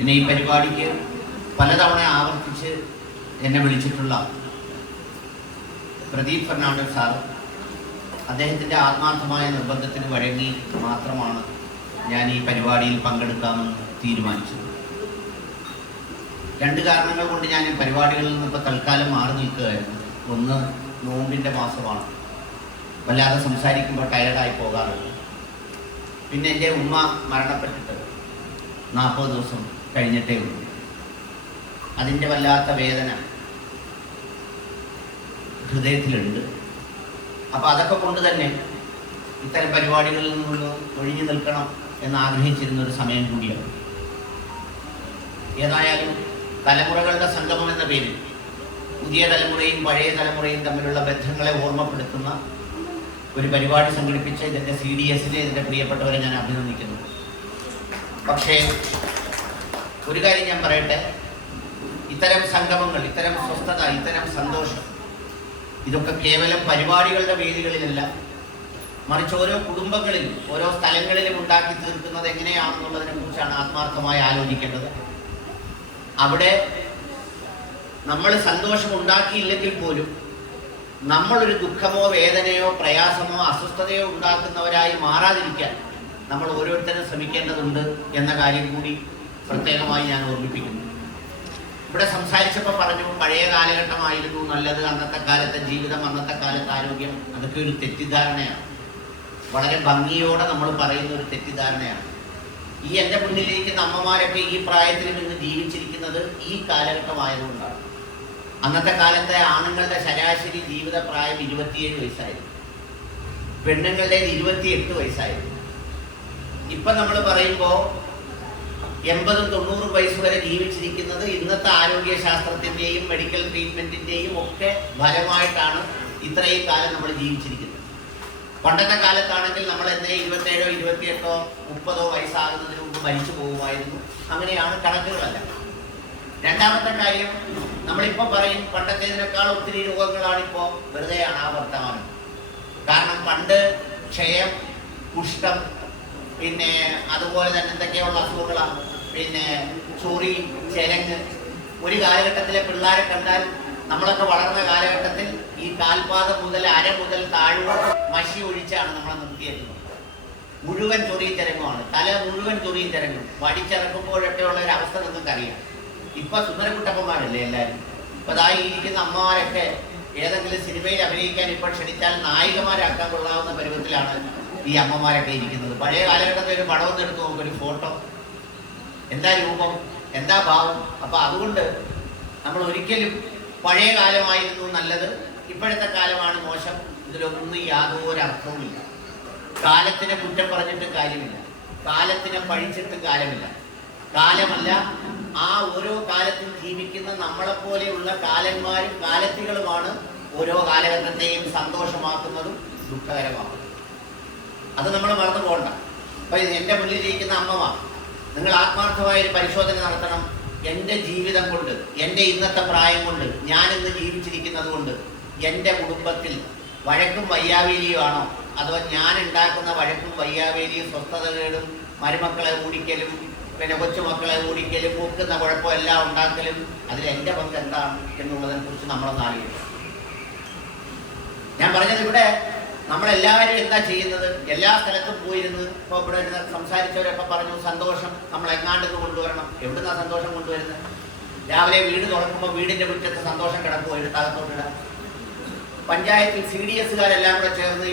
എന്നെ ഈ പരിപാടിക്ക് പലതവണ ആവർത്തിച്ച് എന്നെ വിളിച്ചിട്ടുള്ള പ്രദീപ് ഫെർണാണ്ടസ് സാർ അദ്ദേഹത്തിന്റെ ആത്മാർത്ഥമായ നിർബന്ധത്തിന് വഴങ്ങി മാത്രമാണ് ഞാൻ ഈ പരിപാടിയിൽ പങ്കെടുക്കാമെന്ന് തീരുമാനിച്ചത്. രണ്ട് കാരണങ്ങൾ കൊണ്ട് ഞാൻ ഈ പരിപാടികളിൽ നിന്ന് ഇപ്പോൾ തൽക്കാലം മാറി നിൽക്കുകയായിരുന്നു. ഒന്ന് നോമ്പിന്റെ മാസമാണ്. വല്ലാതെ സംസാരിക്കുമ്പോൾ ടയർഡായി പോകാറുണ്ട്. പിന്നെ എന്റെ ഉമ്മ മരണപ്പെട്ടിട്ട് നാൽപ്പത് ദിവസം കഴിഞ്ഞിട്ടേ ഉള്ളൂ. അതിന്റെ വല്ലാത്ത വേദന ഹൃദയത്തിലുണ്ട്. അപ്പോൾ അതൊക്കെ കൊണ്ട് തന്നെ ഇത്തരം പരിപാടികളിൽ നിന്നും ഒഴിഞ്ഞു നിൽക്കണം എന്ന് ആഗ്രഹിച്ചിരുന്ന ഒരു സമയം കൂടിയാണ്. ഏതായാലും തലമുറകളുടെ സംഗമം എന്ന പേരിൽ പുതിയ തലമുറയും പഴയ തലമുറയും തമ്മിലുള്ള ബന്ധങ്ങളെ ഓർമ്മപ്പെടുത്തുന്ന ഒരു പരിപാടി സംഘടിപ്പിച്ച ഇതിന്റെ സി ഡി എസിനെ ഇതിന്റെ പ്രിയപ്പെട്ടവരെ ഞാൻ അഭിനന്ദിക്കുന്നു. പക്ഷേ ഒരു കാര്യം ഞാൻ പറയട്ടെ? ഇത്തരം സംഗമങ്ങൾ ഇത്തരം സ്വസ്ഥത ഇത്തരം സന്തോഷം ഇതൊക്കെ കേവലം പരിപാടികളുടെ വേദികളിലല്ല മറിച്ച് ഓരോ കുടുംബങ്ങളിലും ഓരോ സ്ഥലങ്ങളിലും ഉണ്ടാക്കി തീർക്കുന്നത് എങ്ങനെയാണെന്നുള്ളതിനെ കുറിച്ചാണ് ആത്മാർത്ഥമായി ആലോചിക്കേണ്ടത്. അവിടെ നമ്മൾ സന്തോഷം ഉണ്ടാക്കിയില്ലെങ്കിൽ പോലും നമ്മളൊരു ദുഃഖമോ വേദനയോ പ്രയാസമോ അസ്വസ്ഥതയോ ഉണ്ടാക്കുന്നവരായി മാറാതിരിക്കാൻ നമ്മൾ ഓരോരുത്തരും ശ്രമിക്കേണ്ടതുണ്ട് എന്ന കാര്യം കൂടി പ്രത്യേകമായി ഞാൻ ഓർമ്മിപ്പിക്കുന്നു. ഇവിടെ സംസാരിച്ചപ്പോൾ പറഞ്ഞു പഴയ കാലഘട്ടമായിരുന്നു നല്ലത്. അന്നത്തെ കാലത്തെ ജീവിതം അന്നത്തെ കാലത്തെ ആരോഗ്യം അതൊക്കെ ഒരു തെറ്റിദ്ധാരണയാണ്. വളരെ ഭംഗിയോടെ നമ്മൾ പറയുന്ന ഒരു തെറ്റിദ്ധാരണയാണ്. ഈ എന്റെ മുന്നിലിരിക്കുന്ന അമ്മമാരൊക്കെ ഈ പ്രായത്തിൽ നിന്ന് ജീവിച്ചിരിക്കുന്നത് ഈ കാലഘട്ടമായതുകൊണ്ടാണ്. അന്നത്തെ കാലത്തെ ആണുങ്ങളുടെ ശരാശരി ജീവിത പ്രായം ഇരുപത്തിയേഴ് വയസ്സായിരുന്നു. പെണ്ണുങ്ങളുടെ ഇരുപത്തിയെട്ട് വയസ്സായിരുന്നു. ഇപ്പം നമ്മൾ പറയുമ്പോൾ എൺപതും തൊണ്ണൂറും വയസ്സ് വരെ ജീവിച്ചിരിക്കുന്നത് ഇന്നത്തെ ആരോഗ്യ ശാസ്ത്രത്തിന്റെയും മെഡിക്കൽ ട്രീറ്റ്മെന്റിന്റെയും ഒക്കെ ഫലമായിട്ടാണ് ഇത്രയും കാലം നമ്മൾ ജീവിച്ചിരിക്കുന്നത്. പണ്ടത്തെ കാലത്താണെങ്കിൽ നമ്മൾ എന്നെ ഇരുപത്തേഴോ ഇരുപത്തിയെട്ടോ മുപ്പതോ വയസ്സാകുന്നതിന് മുമ്പ് മരിച്ചു പോകുമായിരുന്നു. അങ്ങനെയാണ് കണക്കുകളല്ല. രണ്ടാമത്തെ കാര്യം നമ്മളിപ്പോൾ പറയും പണ്ടത്തേതിനേക്കാൾ ഒത്തിരി രോഗങ്ങളാണിപ്പോൾ വെറുതെയാണ് ആ വർത്തമാനം. കാരണം പണ്ട് ക്ഷയം കുഷ്ഠം പിന്നെ അതുപോലെ തന്നെ എന്തൊക്കെയുള്ള അസുഖങ്ങളാണ്. പിന്നെ ചൊറി ചെരങ്ങ്. ഒരു കാലഘട്ടത്തിലെ പിള്ളേരെ കണ്ടാൽ നമ്മളൊക്കെ വളർന്ന കാലഘട്ടത്തിൽ ഈ കാൽപാദം മുതൽ അര മുതൽ താഴ്വ മഷി ഒഴിച്ചാണ് നമ്മളെ നിർത്തിയിരുന്നത് മുഴുവൻ ചൊറിയും തിരങ്ങുമാണ് തല മുഴുവൻ ചൊറിയും തിരങ്ങും വടിച്ചിറക്കുമ്പോഴൊക്കെ ഉള്ള ഒരു അവസ്ഥ നിങ്ങൾക്കറിയാം. ഇപ്പൊ സുന്ദരക്കുട്ടപ്പന്മാരല്ലേ എല്ലാവരും ഇപ്പൊ ഈ ഇരിക്കുന്ന അമ്മമാരൊക്കെ ഏതെങ്കിലും സിനിമയിൽ അഭിനയിക്കാൻ ഇപ്പോൾ ക്ഷണിച്ചാൽ നായികമാരാക്കാൻ കൊള്ളാവുന്ന പരുവത്തിലാണ് ഈ അമ്മമാരൊക്കെ ഇരിക്കുന്നത്. പഴയ കാലഘട്ടത്തിൽ ഒരു പടം ഒന്ന് എടുത്ത് നോക്കും ഒരു ഫോട്ടോ. എന്താ രൂപം എന്താ ഭാവം? അപ്പൊ അതുകൊണ്ട് നമ്മൾ ഒരിക്കലും പഴയ കാലമായിരുന്നു നല്ലത്. ഇപ്പോഴത്തെ കാലമാണ് മോശം. ഇതിലൊന്നും യാതൊരു അർത്ഥവുമില്ല കാലത്തിനെ കുറ്റം പറഞ്ഞിട്ട് കാര്യമില്ല. കാലത്തിനെ പഴിച്ചിട്ട് കാലമില്ല കാലമല്ല ആ ഓരോ കാലത്തിൽ ജീവിക്കുന്ന നമ്മളെപ്പോലെയുള്ള കാലന്മാരും കാലത്തികളുമാണ് ഓരോ കാലഘട്ടത്തെയും സന്തോഷമാക്കുന്നതും ദുഃഖകരമാക്കുന്നതും. അത് നമ്മൾ മറന്നു പോകണ്ട. അപ്പൊ എന്റെ മുന്നിലിരിക്കുന്ന അമ്മമാർ നിങ്ങൾ ആത്മാർത്ഥമായ ഒരു പരിശോധന നടത്തണം. എന്റെ ജീവിതം കൊണ്ട് എന്റെ ഇന്നത്തെ പ്രായം കൊണ്ട് ഞാൻ ഇന്ന് ജീവിച്ചിരിക്കുന്നത് കൊണ്ട് എന്റെ കുടുംബത്തിൽ വഴക്കും വയ്യാവേലിയും ആണോ? അഥവാ ഞാൻ ഉണ്ടാക്കുന്ന വഴക്കും വയ്യാവേലിയും സ്വസ്ഥതകളും മരുമക്കളെ ഓടിക്കലും പിന്നെ കൊച്ചുമക്കളെ ഓടിക്കലും പൂക്കുന്ന കുഴപ്പം എല്ലാം ഉണ്ടാക്കലും അതിൽ എന്റെ പങ്ക് എന്താണ് എന്നുള്ളതിനെ കുറിച്ച് നമ്മളൊന്ന് ആലോചിക്കണം. ഞാൻ പറഞ്ഞത് ഇവിടെ നമ്മളെല്ലാവരും എന്താ ചെയ്യുന്നത്? എല്ലാ സ്ഥലത്തും പോയിരുന്ന്. ഇപ്പോൾ ഇവിടെ ഇരുന്ന് സംസാരിച്ചവരൊക്കെ പറഞ്ഞു സന്തോഷം നമ്മൾ കൊണ്ടുവരണം. എവിടുന്ന സന്തോഷം കൊണ്ടുവരുന്നത്? രാവിലെ വീട് തുറക്കുമ്പോൾ വീടിന്റെ മുറ്റത്ത് സന്തോഷം കിടക്കുമോ എടുത്താകത്തോട്ടിടാം പഞ്ചായത്തിൽ സി ഡി എസുകാരെല്ലാം കൂടെ ചേർന്ന്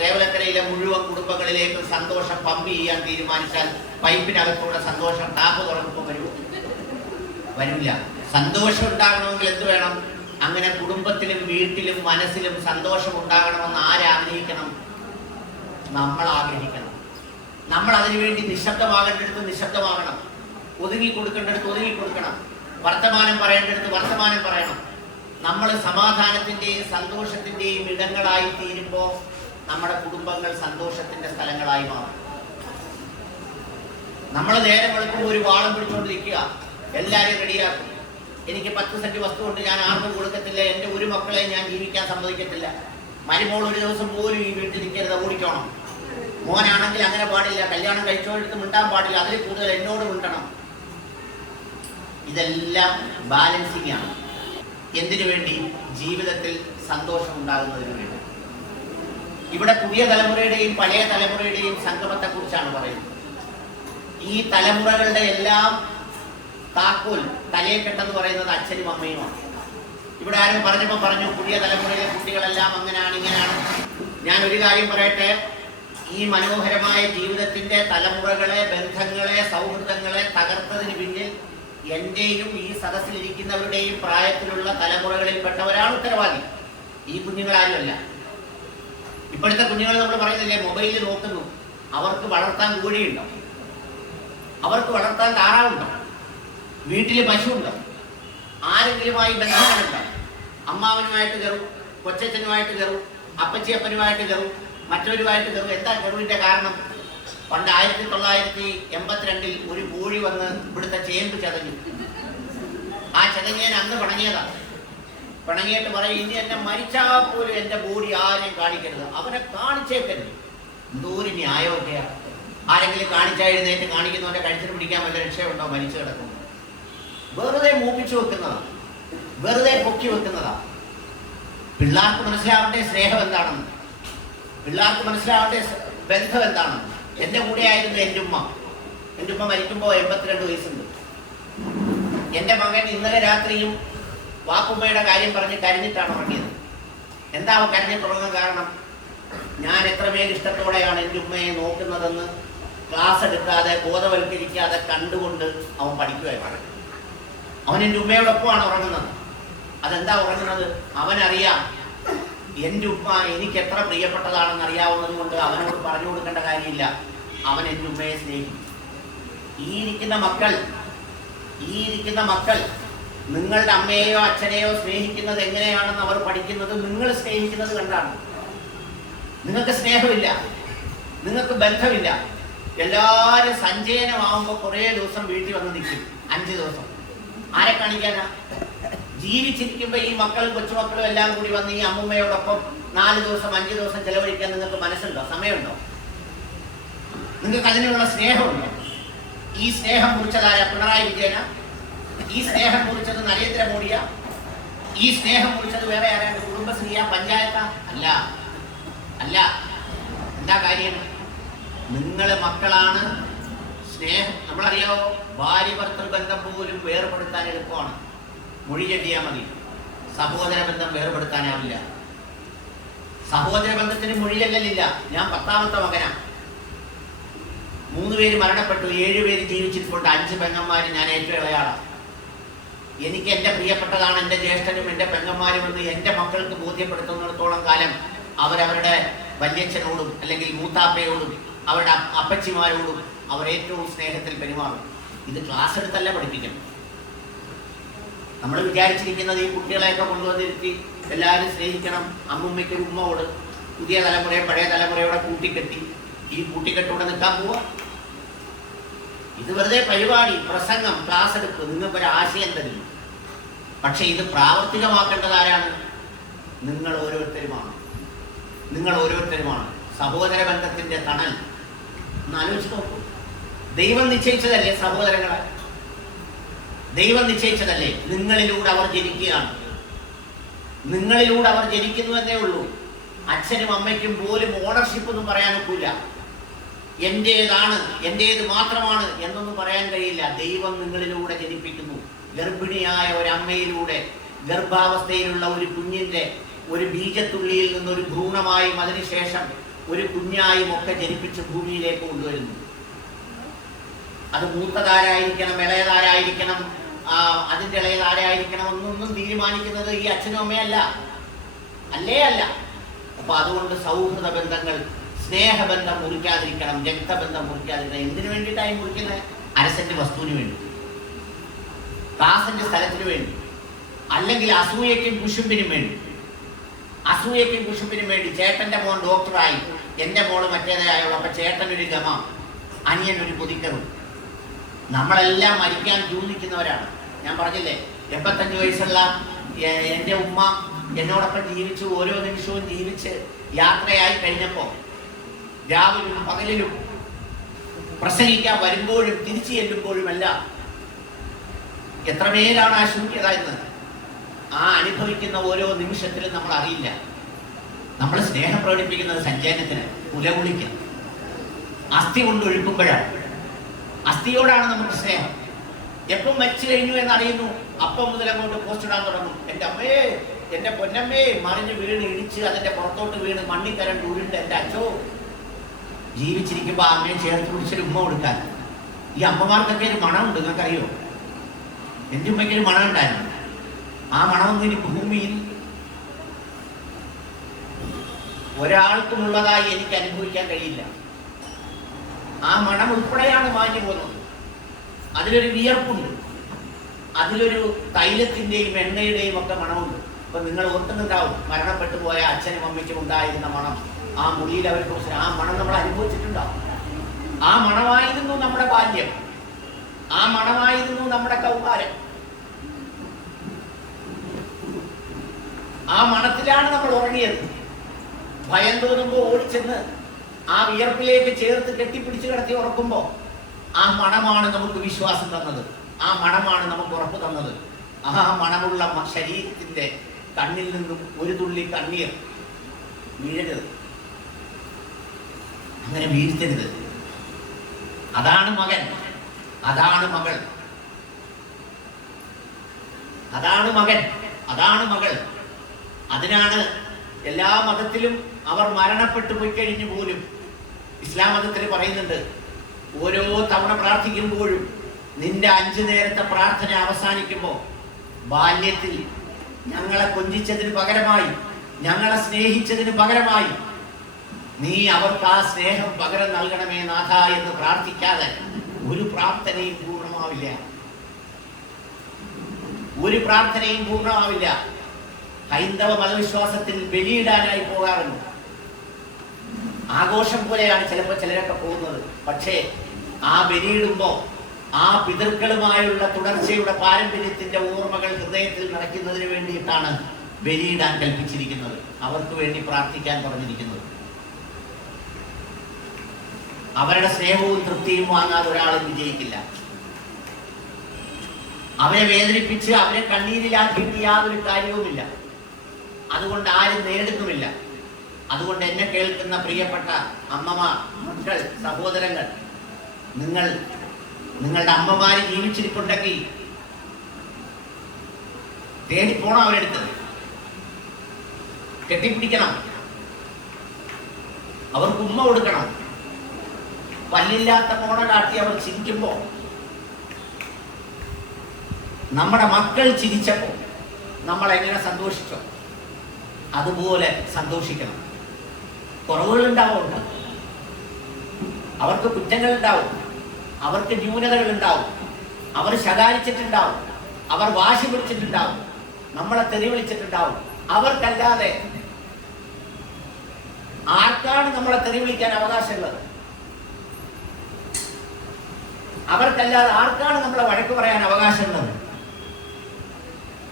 ദേവലക്കരയിലെ മുഴുവൻ കുടുംബങ്ങളിലേക്ക് സന്തോഷം പമ്പ് ചെയ്യാൻ തീരുമാനിച്ചാൽ പൈപ്പിനകത്തൂടെ സന്തോഷം ടാപ്പ് തുറക്കുമ്പോൾ വരുമോ വരില്ല സന്തോഷം ഉണ്ടാകണമെങ്കിൽ എന്ത് വേണം? അങ്ങനെ കുടുംബത്തിലും വീട്ടിലും മനസ്സിലും സന്തോഷം ഉണ്ടാകണമെന്ന് ആരാഗ്രഹിക്കണം നമ്മൾ ആഗ്രഹിക്കണം. നമ്മൾ അതിനുവേണ്ടി നിശബ്ദമാകേണ്ടടുത്ത് നിശബ്ദമാകണം. ഒതുങ്ങി കൊടുക്കേണ്ടടുത്ത് ഒതുങ്ങി കൊടുക്കണം. വർത്തമാനം പറയേണ്ടടുത്ത് വർത്തമാനം പറയണം. നമ്മൾ സമാധാനത്തിന്റെയും സന്തോഷത്തിന്റെയും ഇടങ്ങളായി തീരുമ്പോൾ നമ്മുടെ കുടുംബങ്ങൾ സന്തോഷത്തിന്റെ സ്ഥലങ്ങളായി മാറും. നമ്മൾ നേരെ വെളുക്കുമ്പോൾ ഒരു വാളം പിടിച്ചുകൊണ്ടിരിക്കുക എല്ലാവരും റെഡിയാക്കും എനിക്ക് പത്ത് സെന്റ് വസ്തു കൊണ്ട് ഞാൻ ആർക്കും കൊടുക്കത്തില്ല എന്റെ ഒരു മക്കളെ ഞാൻ ജീവിക്കാൻ സമ്മതിക്കത്തില്ല. മരുമോൾ ഒരു ദിവസം പോലും ഈ വീട്ടിലിരിക്കരുത് ഓടിക്കണം. മോനാണെങ്കിൽ അങ്ങനെ പാടില്ല കല്യാണം കഴിച്ചോടുത്ത് മിണ്ടാൻ പാടില്ല അതിൽ കൂടുതൽ എന്നോട് മിണ്ടണം. ഇതെല്ലാം ബാലൻസിങ് ആണ്. എന്തിനു വേണ്ടി? ജീവിതത്തിൽ സന്തോഷം ഉണ്ടാകുന്നതിന് വേണ്ടി. ഇവിടെ പുതിയ തലമുറയുടെയും പഴയ തലമുറയുടെയും സംഗമത്തെക്കുറിച്ചാണ് പറയുന്നത്. ഈ തലമുറകളുടെ എല്ലാം താക്കോൽ തലയെ കെട്ടെന്ന് പറയുന്നത് അച്ഛനും അമ്മയുമാണ്. ഇവിടെ ആരും പറഞ്ഞപ്പോൾ പറഞ്ഞു പുതിയ തലമുറയിലെ കുട്ടികളെല്ലാം അങ്ങനെയാണ് ഇങ്ങനെയാണ് ഞാൻ ഒരു കാര്യം പറയട്ടെ ഈ മനോഹരമായ ജീവിതത്തിന്റെ തലമുറകളെ ബന്ധങ്ങളെ സൗഹൃദങ്ങളെ തകർത്തതിന് പിന്നിൽ എന്റെയും ഈ സദസ്സിലിരിക്കുന്നവരുടെയും പ്രായത്തിലുള്ള തലമുറകളിൽപ്പെട്ടവരാണ് ഉത്തരവാദി. ഈ കുഞ്ഞുങ്ങളാരുമല്ല ഇപ്പോഴത്തെ കുഞ്ഞുങ്ങൾ നമ്മൾ പറയുന്നില്ലേ മൊബൈലിൽ നോക്കുന്നു. അവർക്ക് വളർത്താൻ കൂടിയുണ്ടോ അവർക്ക് വളർത്താൻ താറാവുണ്ടോ വീട്ടിൽ പശുണ്ടോ ആരെങ്കിലുമായി ബന്ധങ്ങളുണ്ടോ അമ്മാവനുമായിട്ട് കയറും കൊച്ചച്ഛനുമായിട്ട് കയറും അപ്പച്ചിയപ്പനുമായിട്ട് കയറും മറ്റവരുമായിട്ട് കയറും. എന്താ കെറുവിന്റെ കാരണം? പണ്ട് ആയിരത്തി തൊള്ളായിരത്തി എൺപത്തിരണ്ടിൽ ഒരു കോഴി വന്ന് ഇവിടുത്തെ ചേമ്പ് ചതഞ്ഞു. ആ ചതഞ്ഞേൻ അന്ന് പിണങ്ങിയതാണ് പിണങ്ങിയിട്ട് പറയും ഇനി എന്നെ മരിച്ചാൽ പോലും എന്റെ ബോഡി ആരെയും കാണിക്കരുത്. അവനെ കാണിച്ചേക്കരുത് എന്തോരു ന്യായമൊക്കെയാ. ആരെങ്കിലും കാണിച്ചാൽ കാണിക്കുന്നവന്റെ കഴിച്ചിട്ട് പിടിക്കാൻ വല്ല രക്ഷയുണ്ടോ? മരിച്ചു കിടക്കും വെറുതെ മൂപ്പിച്ചു വെക്കുന്നതാണ് വെറുതെ പൊക്കി വെക്കുന്നതാണ് പിള്ളേർക്ക് മനസ്സിലാവട്ടെ സ്നേഹം എന്താണെന്ന്. പിള്ളേർക്ക് മനസ്സിലാവട്ടെ ബന്ധം എന്താണെന്ന്. എന്റെ കൂടെ ആയിരുന്നു എന്റെ ഉമ്മ. എന്റെ ഉമ്മ മരിക്കുമ്പോൾ എൺപത്തിരണ്ട് വയസ്സുണ്ട്. എന്റെ മകൻ ഇന്നലെ രാത്രിയും വാക്കുമ്മയുടെ കാര്യം പറഞ്ഞ് കരഞ്ഞിട്ടാണ് ഉറങ്ങിയത്. എന്താ കരഞ്ഞു തുടങ്ങാൻ കാരണം? ഞാൻ എത്രമേൽ ഇഷ്ടത്തോടെയാണ് എന്റെ ഉമ്മയെ നോക്കുന്നതെന്ന് ക്ലാസ് എടുക്കാതെ ബോധവൽക്കരിക്കാതെ കണ്ടുകൊണ്ട് അവൻ പഠിക്കുകയാണ് അവൻ എന്റെ ഉമ്മയോടൊപ്പമാണ് ഉറങ്ങുന്നത്. അതെന്താ ഉറങ്ങുന്നത്? അവനറിയാം. എന്റെ ഉമ്മ എനിക്ക് എത്ര പ്രിയപ്പെട്ടതാണെന്ന് അറിയാവുന്നത് കൊണ്ട് അവനോട് പറഞ്ഞു കൊടുക്കേണ്ട കാര്യമില്ല. അവൻ എന്റെ ഉമ്മയെ സ്നേഹിക്കും. ഈ ഇരിക്കുന്ന മക്കൾ ഈ ഇരിക്കുന്ന മക്കൾ നിങ്ങളുടെ അമ്മയെയോ അച്ഛനെയോ സ്നേഹിക്കുന്നത് എങ്ങനെയാണെന്ന് അവർ പഠിക്കുന്നത് നിങ്ങൾ സ്നേഹിക്കുന്നത് കണ്ടാണ്. നിങ്ങൾക്ക് സ്നേഹമില്ല. നിങ്ങൾക്ക് ബന്ധമില്ല. എല്ലാവരും സഞ്ചയനമാവുമ്പോൾ കുറേ ദിവസം വീട്ടിൽ വന്ന് നിൽക്കും. അഞ്ച് ദിവസം. ആരെ കാണിക്കാനാ? ജീവിച്ചിരിക്കുമ്പോൾ ഈ മക്കളും കൊച്ചുമക്കളും എല്ലാം കൂടി വന്ന് ഈ അമ്മുമ്മയോടൊപ്പം നാല് ദിവസം അഞ്ച് ദിവസം ചെലവഴിക്കാൻ നിങ്ങൾക്ക് മനസ്സുണ്ടോ? സമയമുണ്ടോ? നിങ്ങൾക്ക് അതിനുള്ള സ്നേഹമുണ്ടോ? ഈ സ്നേഹം മുറിച്ചതായ പിണറായി വിജയന? ഈ സ്നേഹം മുറിച്ചത് നരേന്ദ്രമോദിയ? ഈ സ്നേഹം മുറിച്ചത് വേറെ ആരാണ്? കുടുംബശ്രീയ? പഞ്ചായത്ത? അല്ല. അല്ല. എന്താ കാര്യം? നിങ്ങളെ മക്കളാണ്. സ്നേഹം നമ്മളറിയാവോ ഭാര്യ ഭർത്തൃ ബന്ധം പോലും വേർപെടുത്താൻ എളുപ്പമാണ്. മൊഴി ചെട്ടിയാൽ മതി. സഹോദര ബന്ധം വേർപെടുത്താനാവില്ല. സഹോദര ബന്ധത്തിന് മൊഴിയല്ലില്ല ഞാൻ പത്താമത്തെ മകനാ. മൂന്ന് പേര് മരണപ്പെട്ടു. ഏഴ് പേര് ജീവിച്ചിട്ടുണ്ട്. അഞ്ച് പെങ്ങന്മാർ ഞാൻ ഏറ്റവും ഇളയാളാണ് എനിക്ക് എന്റെ പ്രിയപ്പെട്ടതാണ് എന്റെ ജ്യേഷ്ഠനും എന്റെ പെങ്ങന്മാരും എന്ന് എന്റെ മക്കൾക്ക് ബോധ്യപ്പെടുത്തുന്നിടത്തോളം കാലം അവരവരുടെ വല്യച്ഛനോടും അല്ലെങ്കിൽ മൂത്താപ്പയോടും അവരുടെ അപ്പച്ചിമാരോടും അവർ ഏറ്റവും സ്നേഹത്തിൽ പെരുമാറും. ഇത് ക്ലാസ് എടുത്തല്ല പഠിപ്പിക്കണം. നമ്മൾ വിചാരിച്ചിരിക്കുന്നത് ഈ കുട്ടികളെയൊക്കെ കൊണ്ടുവന്നിരുത്തി എല്ലാവരും സ്നേഹിക്കണം അമ്മുമ്മയ്ക്ക് ഒരു ഉമ്മ കൊടു പുതിയ തലമുറയെ പഴയ തലമുറയോടെ കൂട്ടിക്കെട്ടി. ഈ കൂട്ടിക്കെട്ടോടെ നിൽക്കാൻ പോവാ. ഇത് വെറുതെ പരിപാടി പ്രസംഗം ക്ലാസ് എടുപ്പ് നിങ്ങൾക്ക് ഒരു ആശയം തരുന്നു പക്ഷേ ഇത് പ്രാവർത്തികമാക്കേണ്ടത് ആരാണ് നിങ്ങൾ ഓരോരുത്തരുമാണ്. നിങ്ങൾ ഓരോരുത്തരുമാണ്. സഹോദര ബന്ധത്തിന്റെ തണൽ. ഒന്ന് ആലോചിച്ച് നോക്കൂ. ദൈവം നിശ്ചയിച്ചതല്ലേ സഹോദരങ്ങളെ? ദൈവം നിശ്ചയിച്ചതല്ലേ? നിങ്ങളിലൂടെ അവർ ജനിക്കുകയാണ്. നിങ്ങളിലൂടെ അവർ ജനിക്കുന്നു എന്നേ ഉള്ളൂ. അച്ഛനും അമ്മയ്ക്കും പോലും ഓണർഷിപ്പ് ഒന്നും പറയാൻ ഒക്കില്ല എന്റേതാണ് എന്റേത് മാത്രമാണ് എന്നൊന്നും പറയാൻ കഴിയില്ല. ദൈവം നിങ്ങളിലൂടെ ജനിപ്പിക്കുന്നു. ഗർഭിണിയായ ഒരു അമ്മയിലൂടെ ഗർഭാവസ്ഥയിലുള്ള ഒരു കുഞ്ഞിന്റെ ഒരു ബീജത്തുള്ളിയിൽ നിന്നൊരു ഭ്രൂണമായും അതിനുശേഷം ഒരു കുഞ്ഞായും ഒക്കെ ജനിപ്പിച്ച് ഭൂമിയിലേക്ക് കൊണ്ടുവരുന്നു. അത് മൂത്തതാരായിരിക്കണം ഇളയതാരായിരിക്കണം അതിന്റെ ഇളയതാരായിരിക്കണം എന്നൊന്നും തീരുമാനിക്കുന്നത് ഈ അച്ഛനും അമ്മയല്ല. അല്ലേ അല്ല? അപ്പൊ അതുകൊണ്ട് സൗഹൃദ ബന്ധങ്ങൾ സ്നേഹബന്ധം മുറിക്കാതിരിക്കണം രക്തബന്ധം മുറിക്കാതിരിക്കണം. എന്തിനു വേണ്ടിയിട്ടായി മുറിക്കുന്നത്? അരസന്റെ വസ്തുവിന് വേണ്ടി. ദാസന്റെ സ്ഥലത്തിന് വേണ്ടി. അല്ലെങ്കിൽ അസൂയയ്ക്കും കുശുമ്പിനും വേണ്ടി. അസൂയയ്ക്കും കുശുമ്പിനും വേണ്ടി ചേട്ടന്റെ മോൻ ഡോക്ടറായി. എന്റെ മോൾ മറ്റേതായുള്ളൂ അപ്പൊ ചേട്ടനൊരു ഗമ അനിയനൊരു പുതിക്കറും. നമ്മളെല്ലാം മരിക്കാൻ ക്യൂ നിൽക്കുന്നവരാണ് ഞാൻ പറഞ്ഞില്ലേ എൺപത്തഞ്ച് വയസ്സുള്ള എന്റെ ഉമ്മ എന്നോടൊപ്പം ജീവിച്ചു ഓരോ നിമിഷവും ജീവിച്ച് യാത്രയായി കഴിഞ്ഞപ്പോൾ രാവിലും പകലിലും പ്രസംഗിക്കാൻ വരുമ്പോഴും തിരിച്ചു ചെല്ലുമ്പോഴുമെല്ലാം എത്ര പേരാണ് ആ ശൂന്യത എന്ന് ആ അനുഭവിക്കുന്ന ഓരോ നിമിഷത്തിലും നമ്മൾ അറിയില്ല. നമ്മൾ സ്നേഹം പ്രകടിപ്പിക്കുന്നത് സഞ്ചയനത്തിന് കുലകുളിക്ക്. അസ്ഥി കൊണ്ട് ഒഴുക്കുമ്പോഴാണ്. അസ്ഥിയോടാണ് നമുക്ക് സ്നേഹം. എപ്പം മരിച്ചു കഴിഞ്ഞു എന്ന് അറിയുന്നു അപ്പം മുതൽ അങ്ങോട്ട് പോസ്റ്റ് ഇടാൻ തുടങ്ങും. എന്റെ അമ്മയെ എന്റെ പൊന്നമ്മേ മറിഞ്ഞ് വീണ് ഇടിച്ച് അതിന്റെ പുറത്തോട്ട് വീണ് മണ്ണിക്കരണ്ട് ഉരുണ്ട് എന്റെ അച്ഛോ. ജീവിച്ചിരിക്കുമ്പോൾ അമ്മയെ ചേർത്ത് പിടിച്ചൊരു ഉമ്മ കൊടുക്കാൻ. ഈ അമ്മമാർക്കൊക്കെ ഒരു മണമുണ്ട് നിങ്ങൾക്കറിയോ? എന്റെ ഉമ്മയ്ക്ക് ഒരു മണം ഉണ്ടായിരുന്നു. ആ മണമൊന്നും ഇനി ഭൂമിയിൽ ഒരാൾക്കുമുള്ളതായി എനിക്ക് അനുഭവിക്കാൻ കഴിയില്ല. ആ മണം ഉൾപ്പെടെയാണ് മാഞ്ഞു പോകുന്നത്. അതിലൊരു വിയർപ്പുണ്ട്. അതിലൊരു തൈലത്തിന്റെയും എണ്ണയുടെയും ഒക്കെ മണമുണ്ട്. അപ്പം നിങ്ങൾ ഓർക്കുന്നുണ്ടാവും മരണപ്പെട്ടു പോയ അച്ഛനും അമ്മയ്ക്കും ഉണ്ടായിരുന്ന മണം. ആ മുറിയിൽ കുറിച്ച് ആ മണം നമ്മൾ അനുഭവിച്ചിട്ടുണ്ടാവും. ആ മണമായിരുന്നു നമ്മുടെ ബാല്യം. ആ മണമായിരുന്നു നമ്മുടെ കൗമാരം. ആ മണത്തിലാണ് നമ്മൾ ഉറങ്ങിയത്. ഭയം തോന്നുമ്പോൾ ഓടിച്ചെന്ന് ആ വിയർപ്പിലേക്ക് ചേർത്ത് കെട്ടിപ്പിടിച്ച് കിടത്തി ഉറക്കുമ്പോൾ ആ മണമാണ് നമുക്ക് വിശ്വാസം തന്നത്. ആ മണമാണ് നമുക്ക് ഉറപ്പ് തന്നത്. ആ മണമുള്ള ശരീരത്തിന്റെ കണ്ണിൽ നിന്നും ഒരു തുള്ളി കണ്ണീർ വീഴരുത്. അങ്ങനെ വീഴ്ത്തരുത്. അതാണ് മകൻ. അതാണ് മകൾ. അതാണ് മകൻ. അതാണ് മകൾ. അതിനാണ് എല്ലാ മതത്തിലും അവർ മരണപ്പെട്ടു പോയി കഴിഞ്ഞു പോലും ഇസ്ലാം മതത്തിൽ പറയുന്നുണ്ട് ഓരോ തവണ പ്രാർത്ഥിക്കുമ്പോഴും നിന്റെ അഞ്ചു നേരത്തെ പ്രാർത്ഥന അവസാനിക്കുമ്പോൾ ബാല്യത്തിൽ ഞങ്ങളെ കൊഞ്ചിച്ചതിന് പകരമായി ഞങ്ങളെ സ്നേഹിച്ചതിന് പകരമായി നീ അവർക്ക് ആ സ്നേഹം പകരം നൽകണമേ നാഥ എന്ന് പ്രാർത്ഥിക്കാതെ ഒരു പ്രാർത്ഥനയും പൂർണമാവില്ല. ഒരു പ്രാർത്ഥനയും പൂർണമാവില്ല. ഹൈന്ദവ മതവിശ്വാസത്തിൽ ബലിയിടാനായി പോകാറുണ്ട്. ആഘോഷം പോലെയാണ് ചിലപ്പോൾ ചിലരൊക്കെ പോകുന്നത്. പക്ഷേ ആ ബലിയിടുമ്പോൾ ആ പിതൃക്കളുമായുള്ള തുടർച്ചയുടെ പാരമ്പര്യത്തിന്റെ ഓർമ്മകൾ ഹൃദയത്തിൽ നിറയ്ക്കുന്നതിന് വേണ്ടിയിട്ടാണ് ബലിയിടാൻ കൽപ്പിച്ചിരിക്കുന്നത്. അവർക്ക് വേണ്ടി പ്രാർത്ഥിക്കാൻ പറഞ്ഞിരിക്കുന്നത്. അവരുടെ സ്നേഹവും തൃപ്തിയും വാങ്ങാതെ ഒരാളും വിജയിക്കില്ല. അവരെ വേദനിപ്പിച്ച് അവരെ കണ്ണീരിലാക്കിയിട്ട് യാതൊരു കാര്യവുമില്ല. അതുകൊണ്ട് ആരും നേടുന്നുമില്ല അതുകൊണ്ട് എന്നെ കേൾക്കുന്ന പ്രിയപ്പെട്ട അമ്മമാർ മക്കൾ സഹോദരങ്ങൾ നിങ്ങൾ നിങ്ങളുടെ അമ്മമാര് ജീവിച്ചിരിപ്പുണ്ടെങ്കിൽ തേടിപ്പോണം അവരെടുത്ത് കെട്ടിപ്പിടിക്കണം. അവർക്ക് ഉമ്മ കൊടുക്കണം. പല്ലില്ലാത്ത മോണ കാട്ടി അവർ ചിരിക്കുമ്പോ നമ്മുടെ മക്കൾ ചിരിച്ചപ്പോൾ നമ്മൾ എങ്ങനെ സന്തോഷിച്ചോ? അതുപോലെ സന്തോഷിക്കണം. കുറവുകൾ ഉണ്ടാവും അവർക്ക് കുറ്റങ്ങൾ ഉണ്ടാവും അവർക്ക് ന്യൂനതകൾ ഉണ്ടാവും അവർ ശകാരിച്ചിട്ടുണ്ടാവും. അവർ വാശി പിടിച്ചിട്ടുണ്ടാവും. നമ്മളെ തെറി വിളിച്ചിട്ടുണ്ടാവും അവർക്കല്ലാതെ ആർക്കാണ് നമ്മളെ തെറി വിളിക്കാൻ അവകാശമുള്ളത്? അവർക്കല്ലാതെ ആർക്കാണ് നമ്മളെ വഴക്ക് പറയാൻ അവകാശമുള്ളത്?